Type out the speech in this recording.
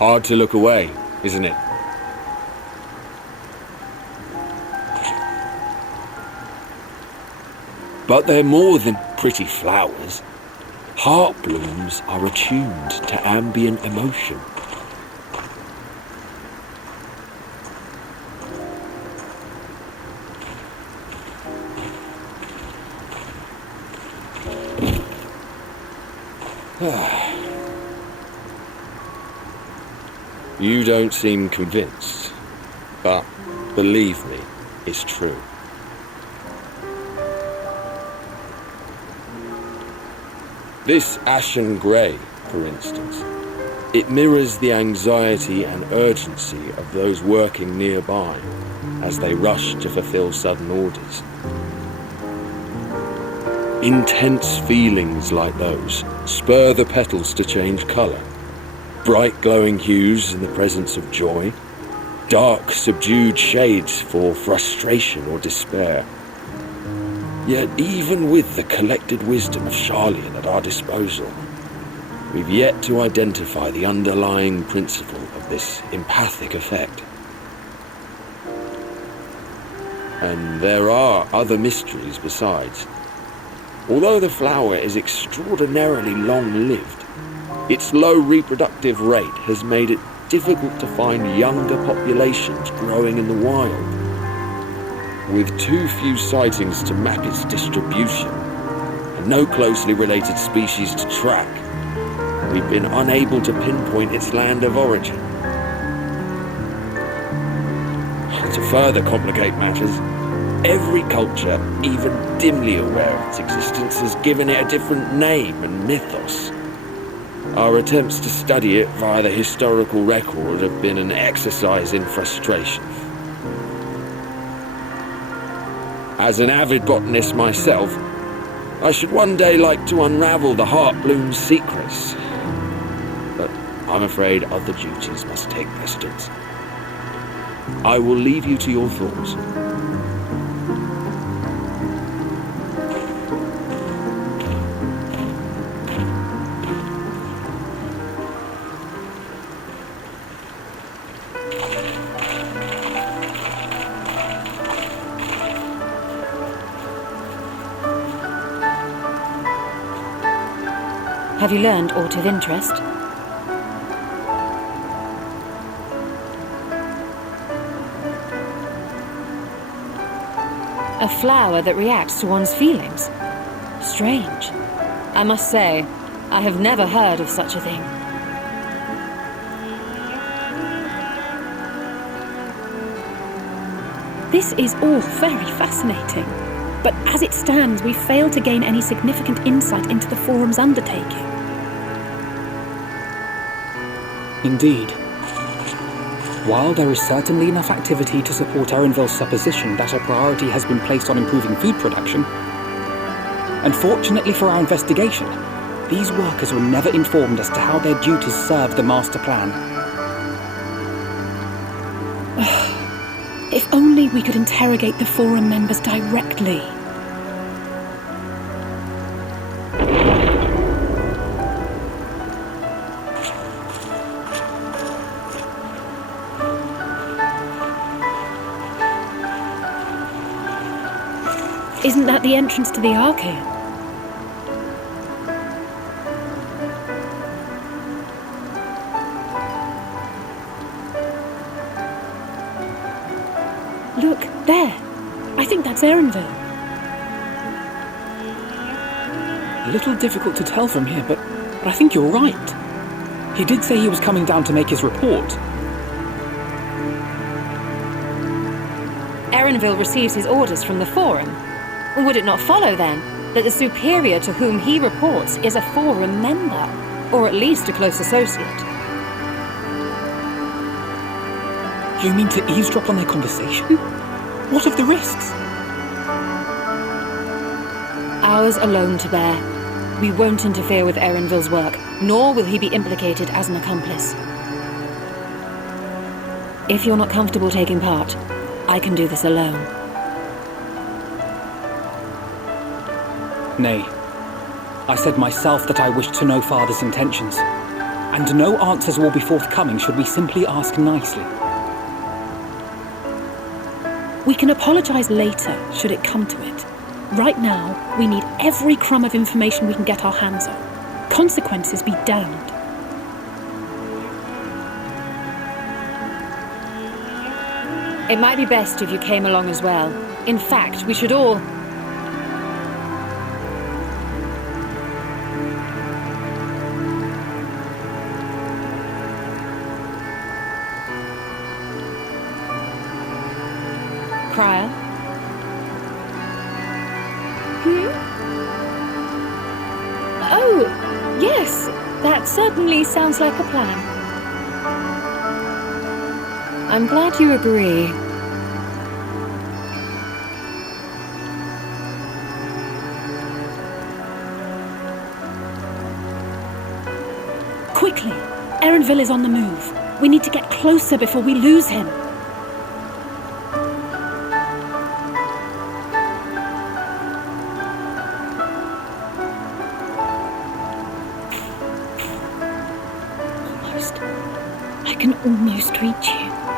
Hard to look away, isn't it? But they're more than pretty flowers. Heart blooms are attuned to ambient emotion. You don't seem convinced, but believe me, it's true. This ashen grey, for instance, it mirrors the anxiety and urgency of those working nearby as they rush to fulfill sudden orders. Intense feelings like those spur the petals to change colour. Bright glowing hues in the presence of joy, dark subdued shades for frustration or despair. Yet even with the collected wisdom of Charlian at our disposal, we've yet to identify the underlying principle of this empathic effect. And there are other mysteries besides. Although the flower is extraordinarily long-lived, its low reproductive rate has made it difficult to find younger populations growing in the wild. With too few sightings to map its distribution, and no closely related species to track, we've been unable to pinpoint its land of origin. To further complicate matters, every culture, even dimly aware of its existence, has given it a different name and mythos. Our attempts to study it via the historical record have been an exercise in frustration. As an avid botanist myself, I should one day like to unravel the heartbloom's secrets. But I'm afraid other duties must take precedence. I will leave you to your thoughts. Have you learned aught of interest? A flower that reacts to one's feelings. Strange. I must say, I have never heard of such a thing. This is all very fascinating, but as it stands, we fail to gain any significant insight into the Forum's undertaking. Indeed. While there is certainly enough activity to support Erenville's supposition that a priority has been placed on improving food production, unfortunately for our investigation, these workers were never informed as to how their duties serve the master plan. If only we could interrogate the Forum members directly. Isn't that the entrance to the Archaean? Look, there. I think that's Erenville. A little difficult to tell from here, but I think you're right. He did say he was coming down to make his report. Erenville receives his orders from the Forum. Would it not follow, then, that the superior to whom he reports is a Forum member, or at least a close associate? You mean to eavesdrop on their conversation? What of the risks? Ours alone to bear. We won't interfere with Erenville's work, nor will he be implicated as an accomplice. If you're not comfortable taking part, I can do this alone. Nay. I said myself that I wished to know Father's intentions. And no answers will be forthcoming should we simply ask nicely. We can apologize later, should it come to it. Right now, we need every crumb of information we can get our hands on. Consequences be damned. It might be best if you came along as well. In fact, we should all... Crier? Oh, yes, that certainly sounds like a plan. I'm glad you agree. Quickly! Erenville is on the move. We need to get closer before we lose him. Almost. I can almost reach you.